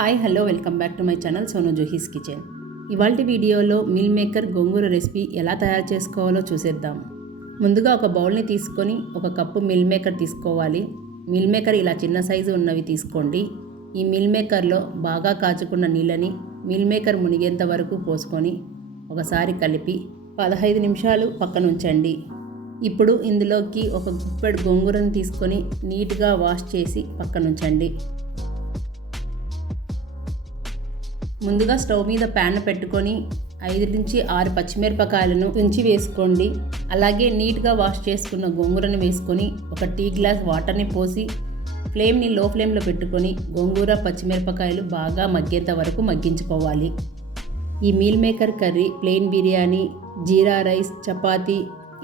Hi hello welcome back to my channel Sonu Johi's kitchen. ఇవాల్టి వీడియోలో meal maker గోంగూర recipe ఎలా తయారు చేసుకోవాలో చూసేద్దాం. ముందుగా ఒక బౌల్ని తీసుకొని ఒక కప్పు మీల్ మేకర్ తీసుకోవాలి. మీల్ మేకర్ ఇలా చిన్న సైజు ఉన్నవి తీసుకోండి. ఈ మీల్ మేకర్లో బాగా కాచుకున్న నీళ్ళని మీల్ మేకర్ మునిగేంత వరకు పోసుకొని ఒకసారి కలిపి 15 నిమిషాలు పక్కన ఉంచండి. ఇప్పుడు ఇందులోకి ఒక గుప్పెడు గోంగూరను తీసుకొని నీట్గా వాష్ చేసి పక్కన ఉంచండి. ముందుగా స్టవ్ మీద ప్యాన్ పెట్టుకొని 5 నుంచి 6 పచ్చిమిరపకాయలను తుంచి వేసుకోండి. అలాగే నీట్గా వాష్ చేసుకున్న గోంగూరను వేసుకొని ఒక టీ గ్లాస్ వాటర్ని పోసి ఫ్లేమ్ని లో ఫ్లేమ్లో పెట్టుకొని గోంగూర పచ్చిమిరపకాయలు బాగా మగ్గేంత వరకు మగ్గించుకోవాలి. ఈ meal maker curry plain biryani, jeera rice, chapati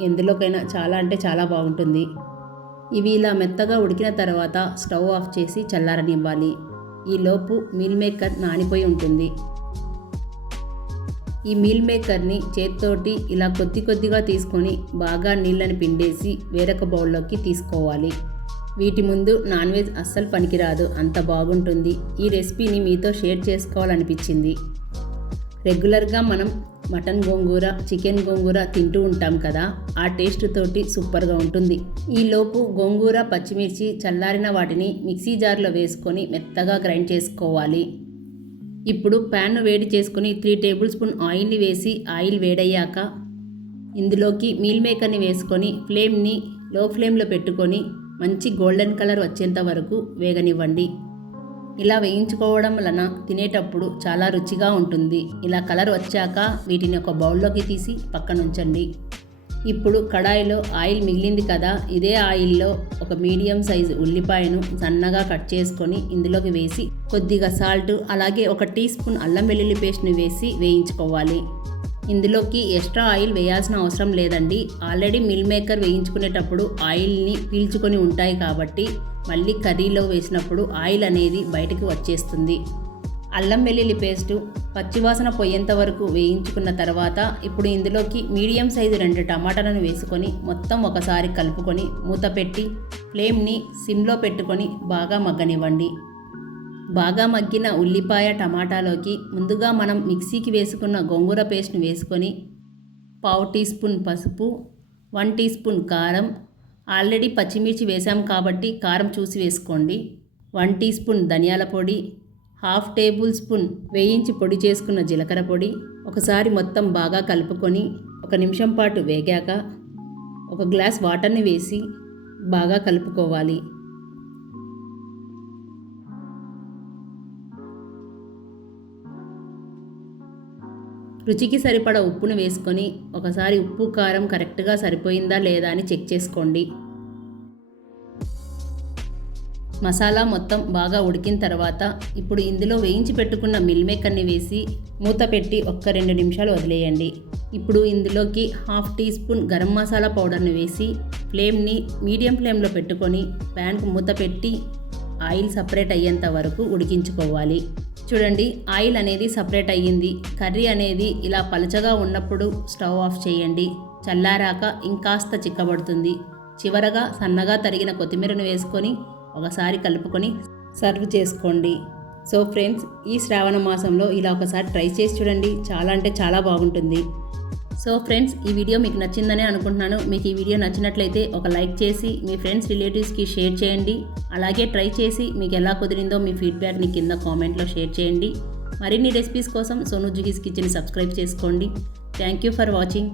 ఎందులోకైనా చాలా బాగుంటుంది. ఇవి ఇలా మెత్తగా ఉడికిన తర్వాత స్టవ్ ఆఫ్ చేసి చల్లారనివ్వాలి. ఈలోపు మీల్ మేకర్ నానిపోయి ఉంటుంది. ఈ మీల్ మేకర్ని చేత్తోటి ఇలా కొద్దిగా తీసుకొని బాగా నీళ్ళని పిండేసి వేరొక బౌల్లోకి తీసుకోవాలి. వీటి ముందు నాన్ వెజ్ అస్సలు పనికిరాదు, అంత బాగుంటుంది. ఈ రెసిపీని మీతో షేర్ చేసుకోవాలనిపించింది. రెగ్యులర్గా మనం మటన్ గోంగూర, చికెన్ గోంగూర తింటూ ఉంటాం కదా, ఆ టేస్ట్ తోటి సూపర్గా ఉంటుంది. ఈలోపు గోంగూర, పచ్చిమిర్చి చల్లారిన వాటిని మిక్సీ జార్లో వేసుకొని మెత్తగా గ్రైండ్ చేసుకోవాలి. ఇప్పుడు ప్యాన్ను వేడి చేసుకుని 3 టేబుల్ స్పూన్ ఆయిల్ని వేసి ఆయిల్ వేడయ్యాక ఇందులోకి మీల్ మేకర్ని వేసుకొని ఫ్లేమ్ని లో ఫ్లేమ్లో పెట్టుకొని మంచి గోల్డెన్ కలర్ వచ్చేంత వరకు వేగనివ్వండి. ఇలా వేయించుకోవడం వలన తినేటప్పుడు చాలా రుచిగా ఉంటుంది. ఇలా కలర్ వచ్చాక వీటిని ఒక బౌల్లోకి తీసి పక్కన ఉంచండి. ఇప్పుడు కడాయిలో ఆయిల్ మిగిలింది కదా, ఇదే ఆయిల్లో ఒక మీడియం సైజు ఉల్లిపాయను సన్నగా కట్ చేసుకొని ఇందులోకి వేసి కొద్దిగా సాల్ట్, అలాగే 1 టీ స్పూన్ అల్లం వెల్లుల్లి పేస్ట్ని వేసి వేయించుకోవాలి. ఇందులోకి ఎక్స్ట్రా ఆయిల్ వేయాల్సిన అవసరం లేదండి. ఆల్రెడీ మీల్ మేకర్ వేయించుకునేటప్పుడు ఆయిల్ని పీల్చుకొని ఉంటాయి కాబట్టి మళ్ళీ కర్రీలో వేసినప్పుడు ఆయిల్ అనేది బయటకు వచ్చేస్తుంది. అల్లం వెల్లుల్లి పేస్టు పచ్చివాసన పోయేంత వరకు వేయించుకున్న తర్వాత ఇప్పుడు ఇందులోకి మీడియం సైజు 2 టమాటాలను వేసుకొని మొత్తం ఒకసారి కలుపుకొని మూత పెట్టి ఫ్లేమ్ని సిమ్లో పెట్టుకొని బాగా మగ్గనివ్వండి. బాగా మగ్గిన ఉల్లిపాయ, టమాటాలోకి ముందుగా మనం మిక్సీకి వేసుకున్న గోంగూర పేస్ట్ని వేసుకొని 1/2 టీ స్పూన్ పసుపు, 1 టీ స్పూన్ కారం, ఆల్రెడీ పచ్చిమిర్చి వేసాం కాబట్టి కారం చూసి వేసుకోండి, 1 టీ స్పూన్ ధనియాల పొడి, 1/2 టేబుల్ స్పూన్ వేయించి పొడి చేసుకున్న జీలకర్ర పొడి. ఒకసారి మొత్తం బాగా కలుపుకొని 1 నిమిషం పాటు వేగాక 1 గ్లాస్ వాటర్ని వేసి బాగా కలుపుకోవాలి. రుచికి సరిపడా ఉప్పును వేసుకొని ఒకసారి ఉప్పు, కారం కరెక్ట్గా సరిపోయిందా లేదా అని చెక్ చేసుకోండి. మసాలా మొత్తం బాగా ఉడికిన తర్వాత ఇప్పుడు ఇందులో వేయించి పెట్టుకున్న మీల్ మేకర్ని వేసి మూత పెట్టి 1-2 నిమిషాలు వదిలేయండి. ఇప్పుడు ఇందులోకి 1/2 టీ స్పూన్ గరం మసాలా పౌడర్ని వేసి ఫ్లేమ్ని మీడియం ఫ్లేమ్లో పెట్టుకొని ప్యాన్కు మూత పెట్టి ఆయిల్ సపరేట్ అయ్యేంత వరకు ఉడికించుకోవాలి. చూడండి, ఆయిల్ అనేది సపరేట్ అయ్యింది. కర్రీ అనేది ఇలా పలచగా ఉన్నప్పుడు స్టవ్ ఆఫ్ చేయండి. చల్లారాక ఇంకాస్త చిక్కబడుతుంది. చివరగా సన్నగా తరిగిన కొత్తిమీరను వేసుకొని ఒకసారి కలుపుకొని సర్వ్ చేసుకోండి. సో ఫ్రెండ్స్, ఈ శ్రావణ మాసంలో ఇలా ఒకసారి ట్రై చేసి చూడండి, చాలా బాగుంటుంది. సో ఫ్రెండ్స్, ఈ వీడియో మీకు నచ్చిందని అనుకుంటున్నాను. మీకు ఈ వీడియో నచ్చినట్లయితే ఒక లైక్ చేసి మీ ఫ్రెండ్స్, రిలేటివ్స్కి షేర్ చేయండి. అలాగే ట్రై చేసి మీకు ఎలా కుదిరిందో మీ ఫీడ్బ్యాక్ని కింద కామెంట్లో షేర్ చేయండి. మరిన్ని రెసిపీస్ కోసం సోను జోహీస్ కిచెన్ని సబ్స్క్రైబ్ చేసుకోండి. Thank you for watching.